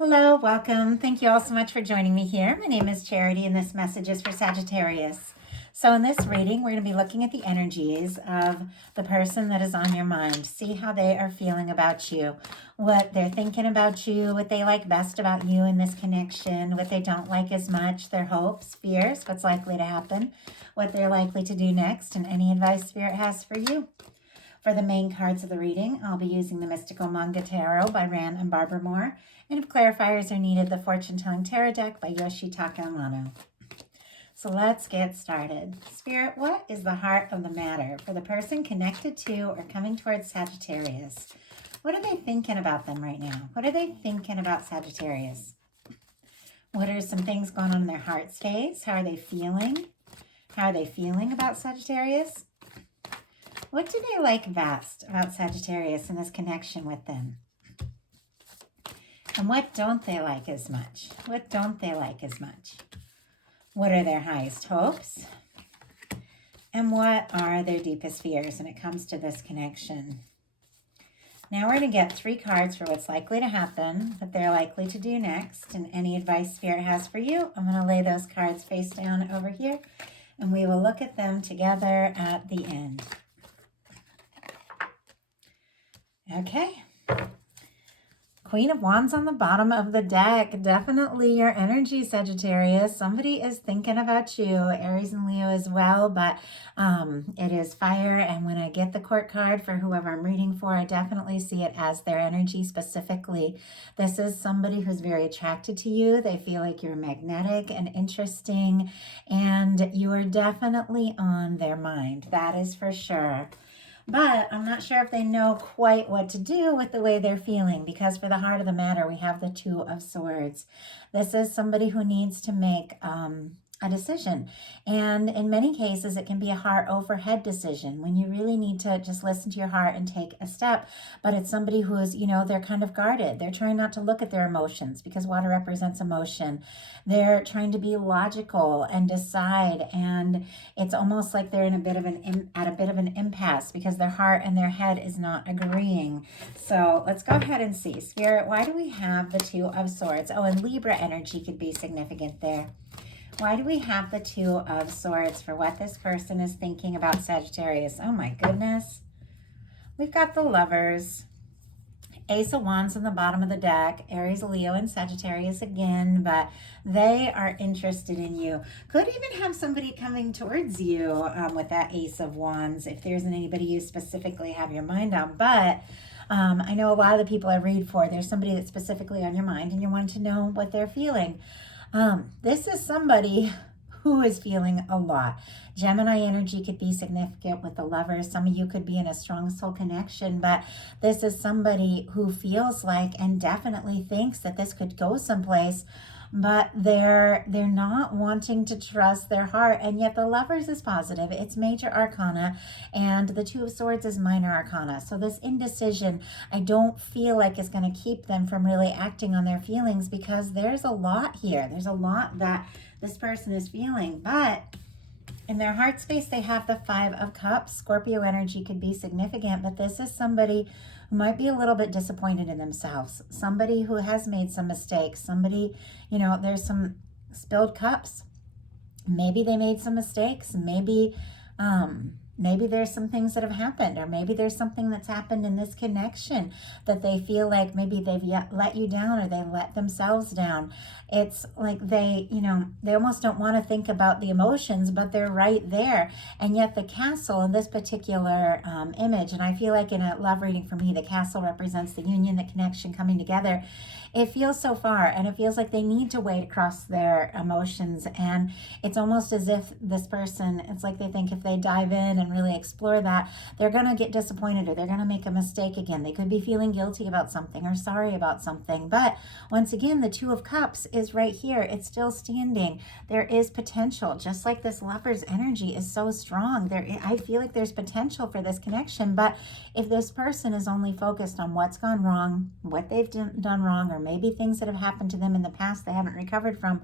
Hello, welcome. Thank you all so much for joining me here. My name is Charity, and this message is for Sagittarius. So, in this reading, we're going to be looking at the energies of the person that is on your mind. See how they are feeling about you, what they're thinking about you, what they like best about you in this connection, what they don't like as much, their hopes, fears, what's likely to happen, what they're likely to do next, and any advice Spirit has for you. For the main cards of the reading, I'll be using the Mystical Manga Tarot by Ran and Barbara Moore. And if clarifiers are needed, the Fortune Telling Tarot deck by Yoshitaka Amano. So let's get started. Spirit, what is the heart of the matter for the person connected to or coming towards Sagittarius? What are they thinking about them right now? What are they thinking about Sagittarius? What are some things going on in their heart space? How are they feeling? How are they feeling about Sagittarius? What do they like best about Sagittarius and this connection with them? And what don't they like as much? What don't they like as much? What are their highest hopes? And what are their deepest fears when it comes to this connection? Now we're going to get 3 cards for what's likely to happen, what they're likely to do next, and any advice Spirit has for you. I'm going to lay those cards face down over here, and we will look at them together at the end. Okay. Queen of Wands on the bottom of the deck. Definitely your energy, Sagittarius. Somebody is thinking about you. Aries and Leo as well, but it is fire. And when I get the court card for whoever I'm reading for, I definitely see it as their energy specifically. This is somebody who's very attracted to you. They feel like you're magnetic and interesting, and you are definitely on their mind. That is for sure. But I'm not sure if they know quite what to do with the way they're feeling, because for the heart of the matter, we have the 2 of Swords. This is somebody who needs to make a decision. And in many cases, it can be a heart over head decision when you really need to just listen to your heart and take a step. But it's somebody who is, they're kind of guarded. They're trying not to look at their emotions because water represents emotion. They're trying to be logical and decide. And it's almost like they're at a bit of an impasse because their heart and their head is not agreeing. So let's go ahead and see. Spirit, why do we have the 2 of Swords? Oh, and Libra energy could be significant there. Why do we have the 2 of Swords for what this person is thinking about Sagittarius? Oh my goodness. We've got the Lovers. Ace of Wands on the bottom of the deck. Aries, Leo, and Sagittarius again, but they are interested in you. Could even have somebody coming towards you with that Ace of Wands if there isn't anybody you specifically have your mind on. But I know a lot of the people I read for, there's somebody that's specifically on your mind and you want to know what they're feeling. This is somebody who is feeling a lot. Gemini energy could be significant with the Lovers. Some of you could be in a strong soul connection, but this is somebody who feels like and definitely thinks that this could go someplace, but they're not wanting to trust their heart. And yet the Lovers is positive. It's major arcana, and the 2 of Swords is minor arcana. So this indecision, I don't feel like is going to keep them from really acting on their feelings, because there's a lot here. There's a lot that this person is feeling, but in their heart space, they have the 5 of Cups. Scorpio energy could be significant, but this is somebody who might be a little bit disappointed in themselves. Somebody who has made some mistakes. Somebody, there's some spilled cups. Maybe they made some mistakes. Maybe there's some things that have happened, or maybe there's something that's happened in this connection that they feel like maybe they've let you down, or they let themselves down. It's like they almost don't want to think about the emotions, but they're right there. And yet the castle in this particular image, and I feel like in a love reading for me, the castle represents the union, the connection coming together. It feels so far, and it feels like they need to wade across their emotions. And it's almost as if this person, it's like they think if they dive in and really explore that, they're going to get disappointed, or they're going to make a mistake again. They could be feeling guilty about something or sorry about something. But once again, the 2 of Cups is right here. It's still standing. There is potential. Just like this Lover's energy is so strong, I feel like there's potential for this connection. But if this person is only focused on what's gone wrong, what they've done wrong, or maybe things that have happened to them in the past they haven't recovered from,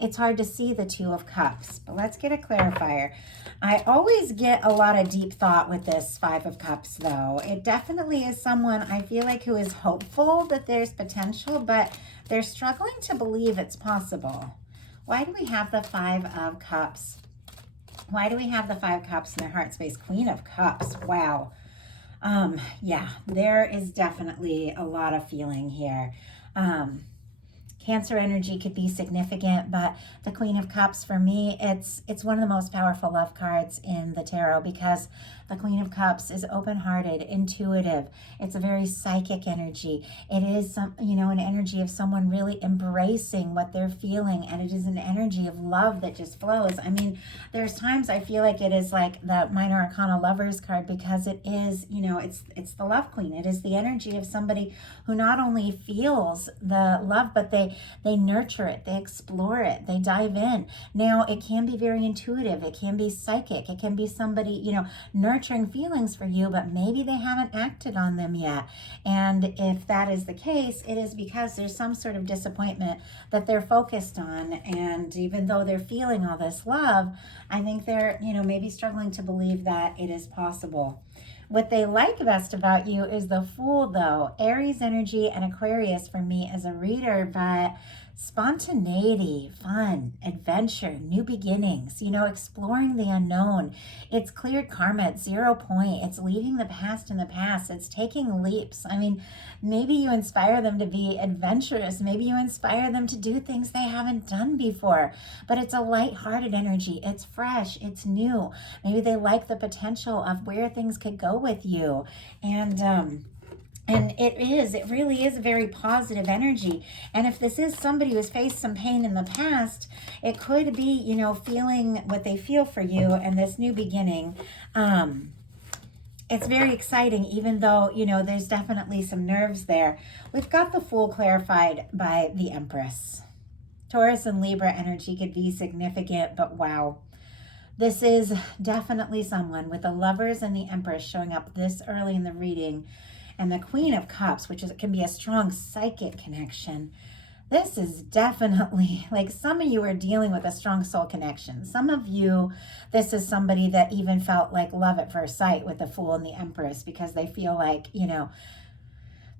it's hard to see the 2 of Cups. But let's get a clarifier. I always get a lot of deep thought with this Five of Cups, though. It definitely is someone, I feel like, who is hopeful that there's potential, but they're struggling to believe it's possible. Why do we have the Five of Cups? Why do we have the Five of Cups in their heart space? Queen of Cups. Wow. Yeah, there is definitely a lot of feeling here. Cancer energy could be significant, but the Queen of Cups, for me, it's one of the most powerful love cards in the tarot, because the Queen of Cups is open-hearted, intuitive. It's a very psychic energy. It is an energy of someone really embracing what they're feeling, and it is an energy of love that just flows. I mean, there's times I feel like it is like the Minor Arcana Lovers card, because it is, it's the Love Queen. It is the energy of somebody who not only feels the love, but they nurture it, they explore it, they dive in. Now, it can be very intuitive, it can be psychic, it can be somebody, nurturing feelings for you, but maybe they haven't acted on them yet. And if that is the case, it is because there's some sort of disappointment that they're focused on. And even though they're feeling all this love, I think they're, maybe struggling to believe that it is possible. What they like best about you is the Fool, though. Aries energy and Aquarius for me as a reader, but spontaneity, fun, adventure, new beginnings, exploring the unknown. It's cleared karma at 0 point. It's leaving the past in the past. It's taking leaps. I mean, maybe you inspire them to be adventurous. Maybe you inspire them to do things they haven't done before. But it's a lighthearted energy. It's fresh. It's new. Maybe they like the potential of where things could go with you. And it really is a very positive energy. And if this is somebody who has faced some pain in the past, it could be, feeling what they feel for you and this new beginning. It's very exciting, even though, there's definitely some nerves there. We've got the Fool clarified by the Empress. Taurus and Libra energy could be significant, but wow. This is definitely someone with the Lovers and the Empress showing up this early in the reading. And the Queen of Cups, which can be a strong psychic connection. This is definitely, like, some of you are dealing with a strong soul connection. Some of you, this is somebody that even felt like love at first sight with the Fool and the Empress, because they feel like,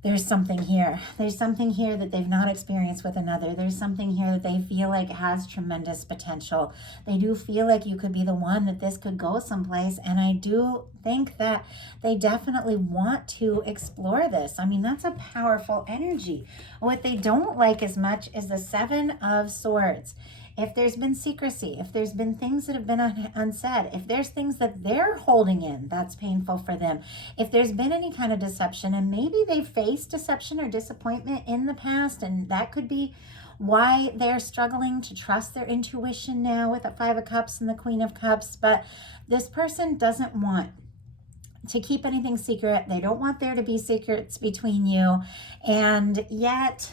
there's something here. There's something here that they've not experienced with another. There's something here that they feel like has tremendous potential. They do feel like you could be the one, that this could go someplace. And I do think that they definitely want to explore this. I mean, that's a powerful energy. What they don't like as much is the Seven of Swords. If there's been secrecy, if there's been things that have been unsaid, if there's things that they're holding in that's painful for them, if there's been any kind of deception, and maybe they faced deception or disappointment in the past, and that could be why they're struggling to trust their intuition now with the Five of Cups and the Queen of Cups. But this person doesn't want to keep anything secret. They don't want there to be secrets between you. And yet,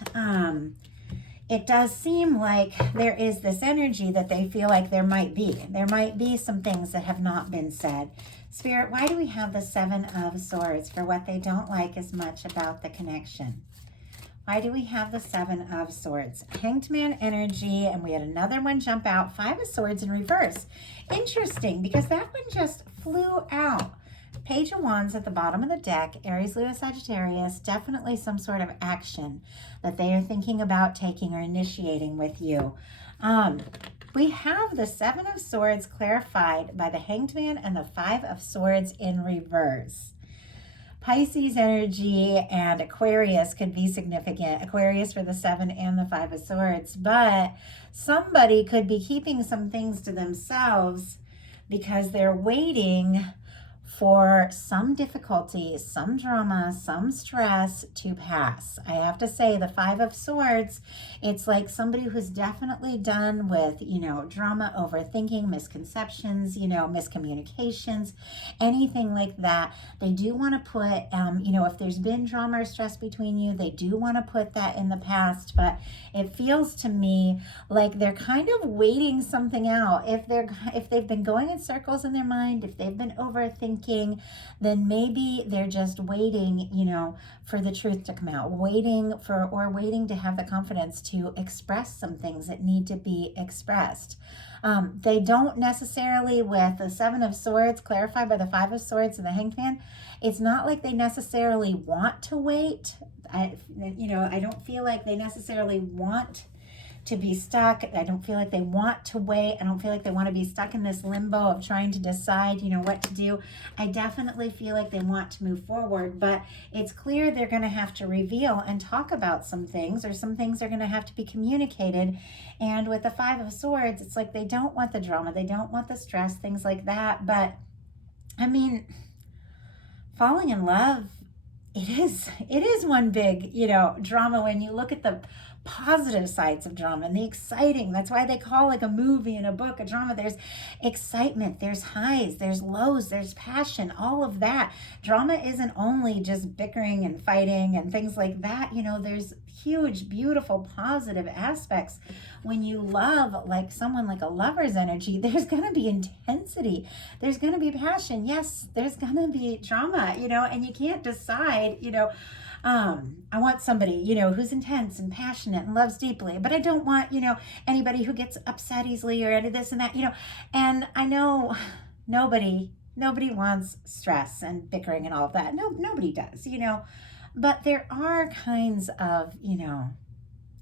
it does seem like there is this energy that they feel like there might be. There might be some things that have not been said. Spirit, why do we have the Seven of Swords for what they don't like as much about the connection? Why do we have the Seven of Swords? Hanged Man energy, and we had another one jump out. Five of Swords in reverse. Interesting, because that one just flew out. Page of Wands at the bottom of the deck, Aries, Leo, Sagittarius, definitely some sort of action that they are thinking about taking or initiating with you. We have the Seven of Swords clarified by the Hanged Man and the Five of Swords in reverse. Pisces energy and Aquarius could be significant. Aquarius for the Seven and the Five of Swords. But somebody could be keeping some things to themselves because they're waiting for some difficulty, some drama, some stress to pass. I have to say, the Five of Swords, it's like somebody who's definitely done with, drama, overthinking, misconceptions, miscommunications, anything like that. They do want to put, if there's been drama or stress between you, they do want to put that in the past. But it feels to me like they're kind of waiting something out. If they've been going in circles in their mind, if they've been overthinking, thinking, then maybe they're just waiting, for the truth to come out, waiting to have the confidence to express some things that need to be expressed. They don't necessarily, with the Seven of Swords clarified by the Five of Swords and the Hanged Man, it's not like they necessarily want to wait. I don't feel like they necessarily want to be stuck. I don't feel like they want to wait. I don't feel like they want to be stuck in this limbo of trying to decide, what to do. I definitely feel like they want to move forward, but it's clear they're going to have to reveal and talk about some things, or some things are going to have to be communicated. And with the Five of Swords, it's like they don't want the drama. They don't want the stress, things like that. But I mean, falling in love, it is one big, drama when you look at the positive sides of drama and the exciting. That's why they call like a movie and a book a drama. There's excitement, there's highs, there's lows, there's passion, all of that. Drama isn't only just bickering and fighting and things like that. There's huge, beautiful, positive aspects. When you love like someone, like a lover's energy, there's going to be intensity. There's going to be passion. Yes, there's going to be drama, and you can't decide, I want somebody, who's intense and passionate and loves deeply, but I don't want, anybody who gets upset easily or any of this and that, and I know nobody wants stress and bickering and all of that. No, nobody does, but there are kinds of,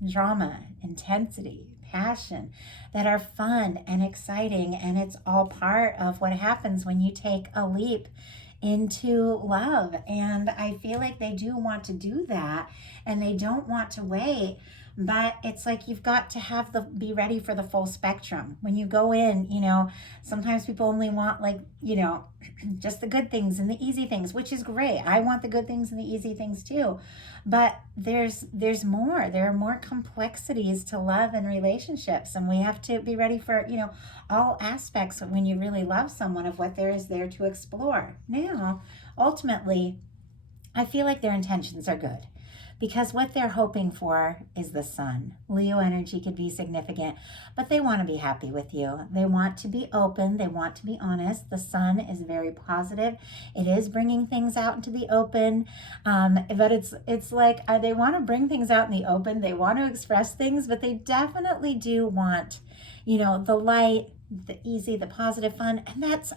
drama, intensity, passion that are fun and exciting. And it's all part of what happens when you take a leap into love. And I feel like they do want to do that and they don't want to wait, but it's like you've got to be ready for the full spectrum. When you go in, sometimes people only want like, just the good things and the easy things, which is great. I want the good things and the easy things too. But there's more. There are more complexities to love and relationships, and we have to be ready for, all aspects when you really love someone of what there is there to explore. Now, ultimately, I feel like their intentions are good, because what they're hoping for is the sun. Leo energy could be significant, but they want to be happy with you. They want to be open. They want to be honest. The sun is very positive. It is bringing things out into the open, but it's like they want to bring things out in the open. They want to express things, but they definitely do want, the light, the easy, the positive, fun, and that's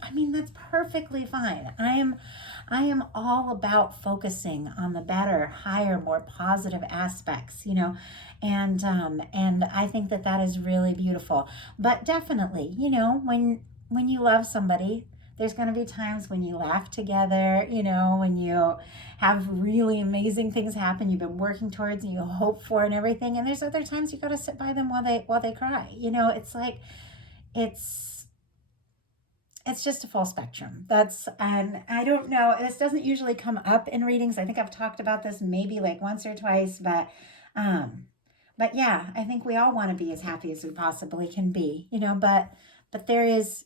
perfectly fine. I am all about focusing on the better, higher, more positive aspects, and I think that is really beautiful. But definitely, when you love somebody, there's going to be times when you laugh together, when you have really amazing things happen you've been working towards and you hope for and everything. And there's other times you got to sit by them while they cry. It's like, it's just a full spectrum. And I don't know, this doesn't usually come up in readings. I think I've talked about this maybe like once or twice, but yeah, I think we all want to be as happy as we possibly can be, but there's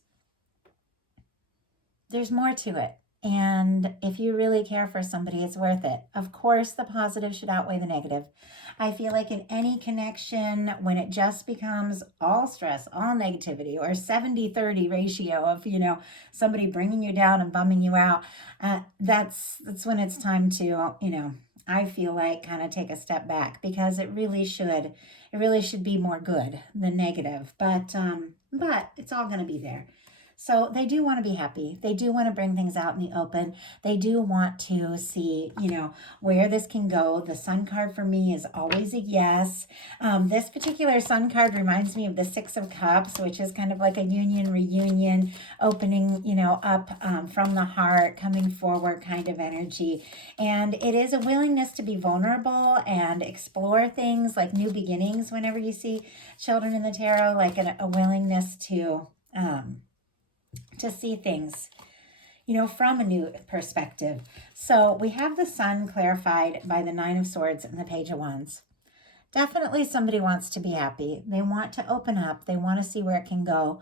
more to it. And if you really care for somebody, it's worth it. Of course, the positive should outweigh the negative. I feel like in any connection, when it just becomes all stress, all negativity, or 70-30 ratio of, somebody bringing you down and bumming you out, that's when it's time to, I feel like kind of take a step back, because it really should be more good than negative. But it's all going to be there. So they do want to be happy. They do want to bring things out in the open. They do want to see, where this can go. The sun card for me is always a yes. This particular sun card reminds me of the Six of Cups, which is kind of like a union, reunion, opening, up from the heart, coming forward kind of energy. And it is a willingness to be vulnerable and explore things like new beginnings. Whenever you see children in the tarot, like a willingness to see things, from a new perspective. So we have the sun clarified by the Nine of Swords and the Page of Wands. Definitely somebody wants to be happy. They want to open up. They want to see where it can go.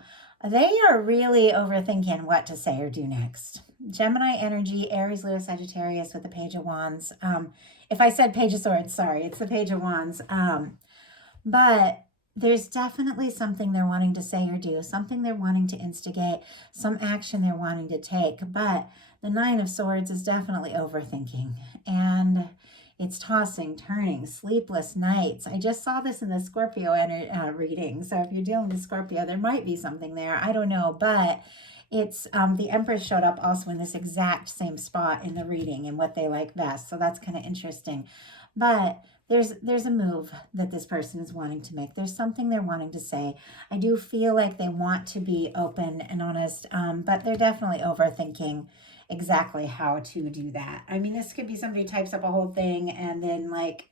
They are really overthinking what to say or do next. Gemini energy, Aries, Leo, Sagittarius with the Page of Wands. If I said Page of Swords, sorry, it's the Page of Wands. But there's definitely something they're wanting to say or do, something they're wanting to instigate, some action they're wanting to take, but The Nine of Swords is definitely overthinking, and it's tossing, turning, sleepless nights. I just saw this in the Scorpio reading. So if you're dealing with Scorpio, there might be something there. I don't know, but it's the Empress showed up also in this exact same spot in the reading and what they like best. So that's kind of interesting. But there's a move that this person is wanting to make. There's something they're wanting to say. I do feel like they want to be open and honest, but they're definitely overthinking exactly how to do that. I mean, this could be somebody types up a whole thing and then like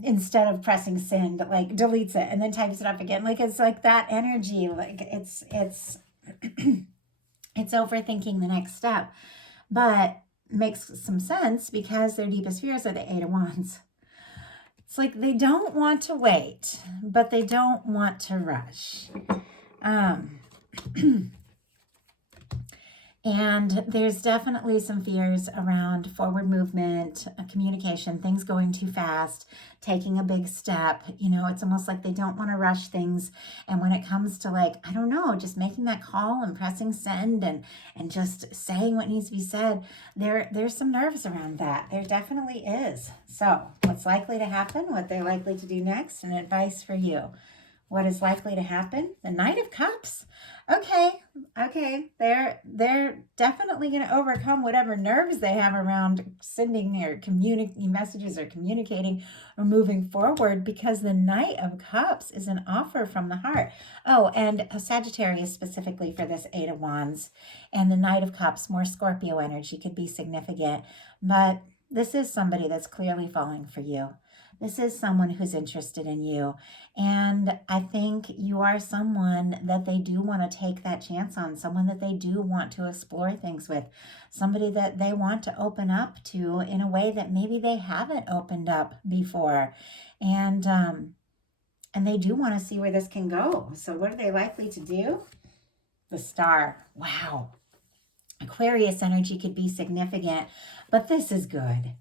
instead of pressing send, like deletes it and then types it up again. Like it's like that energy, like it's it's overthinking the next step, but makes some sense because their deepest fears are the Eight of Wands. It's like they don't want to wait, but they don't want to rush. And there's definitely some fears around forward movement, communication, things going too fast, taking a big step. You know, it's almost like they don't want to rush things. And when it comes to like, I don't know, just making that call and pressing send and just saying what needs to be said, there's some nerves around that. There definitely is. So what's likely to happen, what they're likely to do next, and advice for you. What is likely to happen? The Knight of Cups. Okay. They're definitely going to overcome whatever nerves they have around sending or communicating messages or communicating or moving forward, because the Knight of Cups is an offer from the heart. Oh, and a Sagittarius specifically for this Eight of Wands, and the Knight of Cups, more Scorpio energy could be significant, but this is somebody that's clearly falling for you. This is someone who's interested in you. And I think you are someone that they do want to take that chance on, someone that they do want to explore things with, somebody that they want to open up to in a way that maybe they haven't opened up before. And they do want to see where this can go. So what are they likely to do? The Star. Wow. Aquarius energy could be significant, but this is good.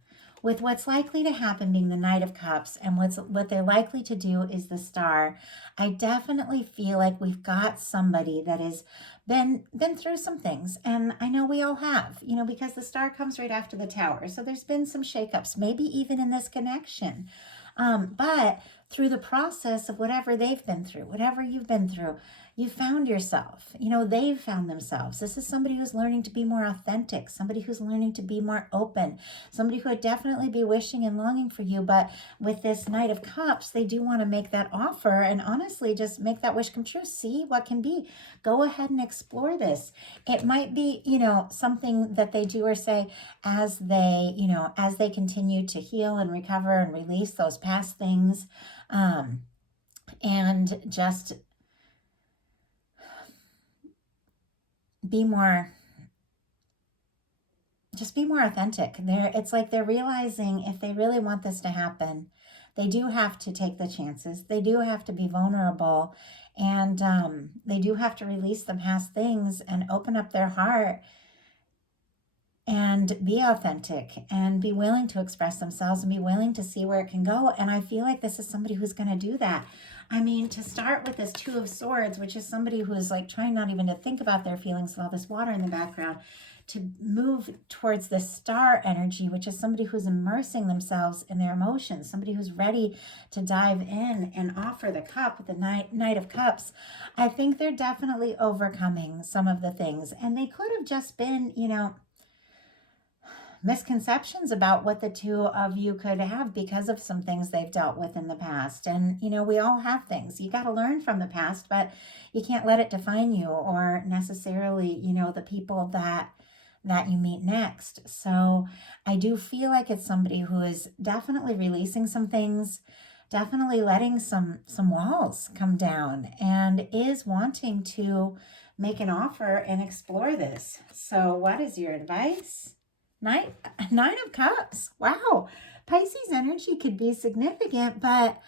With what's likely to happen being the Knight of Cups and what they're likely to do is the Star, I definitely feel like we've got somebody that has been through some things. And I know we all have, you know, because the Star comes right after the Tower. So there's been some shakeups, maybe even in this connection. But through the process of whatever they've been through, whatever you've been through, you found yourself. You know, they've found themselves. This is somebody who's learning to be more authentic, somebody who's learning to be more open, somebody who would definitely be wishing and longing for you. But with this Knight of Cups, they do want to make that offer and honestly just make that wish come true. See what can be. Go ahead and explore this. It might be, you know, something that they do or say as they, you know, as they continue to heal and recover and release those past things. And just be more authentic. It's like they're realizing if they really want this to happen, they do have to take the chances. They do have to be vulnerable, and they do have to release the past things and open up their heart and be authentic and be willing to express themselves and be willing to see where it can go. And I feel like this is somebody who's going to do that. I mean, to start with this Two of Swords, which is somebody who is like trying not even to think about their feelings with all this water in the background, to move towards the Star energy, which is somebody who's immersing themselves in their emotions, somebody who's ready to dive in and offer the cup with the Knight of Cups. I think they're definitely overcoming some of the things. And they could have just been, you know, misconceptions about what the two of you could have because of some things they've dealt with in the past. And, you know, we all have things. You got to learn from the past, but you can't let it define you or necessarily, you know, the people that you meet next. So I do feel like it's somebody who is definitely releasing some things, definitely letting some walls come down, and is wanting to make an offer and explore this. So what is your advice? Nine of Cups. Wow. Pisces energy could be significant, but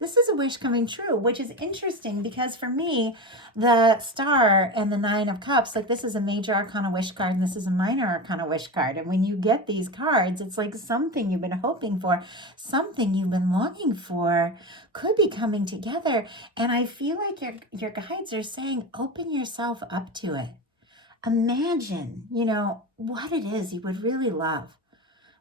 this is a wish coming true, which is interesting because for me, the Star and the Nine of Cups, like this is a major arcana wish card and this is a minor arcana wish card. And when you get these cards, it's like something you've been hoping for, something you've been longing for could be coming together. And I feel like your guides are saying, open yourself up to it. imagine, what it is you would really love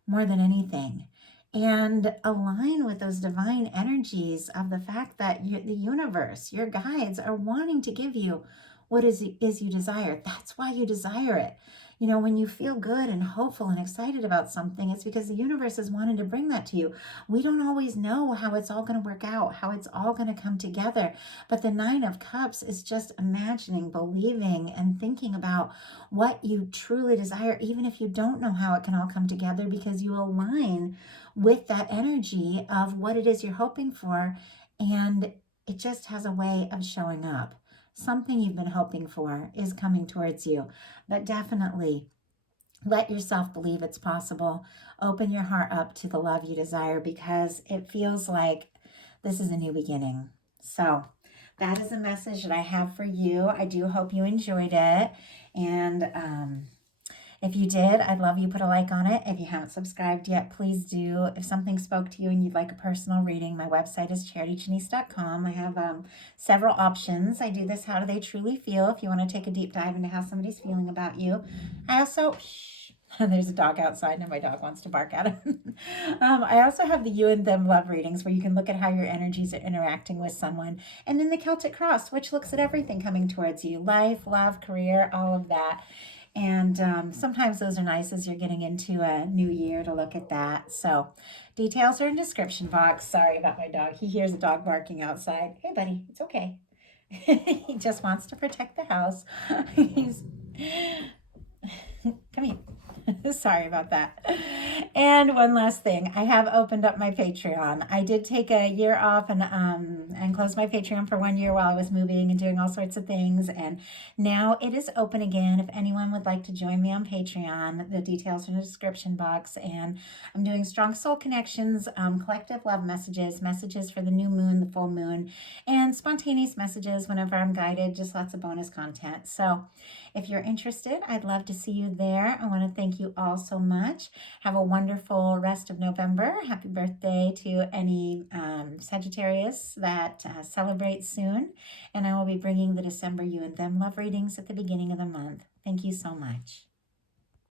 more than anything, and align with those divine energies of the fact that the universe, your guides, are wanting to give you what is you desire. That's why you desire it. When you feel good and hopeful and excited about something, it's because the universe is wanting to bring that to you. We don't always know how it's all going to work out, how it's all going to come together. But the Nine of Cups is just imagining, believing, and thinking about what you truly desire, even if you don't know how it can all come together, because you align with that energy of what it is you're hoping for. And it just has a way of showing up. Something you've been hoping for is coming towards you. But definitely let yourself believe it's possible. Open your heart up to the love you desire, because it feels like this is a new beginning. So that is a message that I have for you. I do hope you enjoyed it. And if you did, I'd love you put a like on it. If you haven't subscribed yet, please do. If something spoke to you and you'd like a personal reading, my website is charitychinese.com. I have several options. I do this, how do they truly feel, if you want to take a deep dive into how somebody's feeling about you. I also, there's a dog outside and my dog wants to bark at him. I also have the you and them love readings, where you can look at how your energies are interacting with someone. And then the Celtic Cross, which looks at everything coming towards you, life, love, career, all of that. And sometimes those are nice as you're getting into a new year to look at that. So details are in the description box. Sorry about my dog. He hears a dog barking outside. Hey, buddy, it's okay. He just wants to protect the house. He's come here. Sorry about that. And one last thing, I have opened up my Patreon. I did take a year off and closed my Patreon for 1 year while I was moving and doing all sorts of things. And now it is open again. If anyone would like to join me on Patreon, the details are in the description box. And I'm doing strong soul connections, collective love messages, messages for the new moon, the full moon, and spontaneous messages whenever I'm guided, just lots of bonus content. So if you're interested, I'd love to see you there. I want to thank you all so much. Have a wonderful rest of November. Happy birthday to any Sagittarius that celebrates soon. And I will be bringing the December you and them love readings at the beginning of the month. Thank you so much.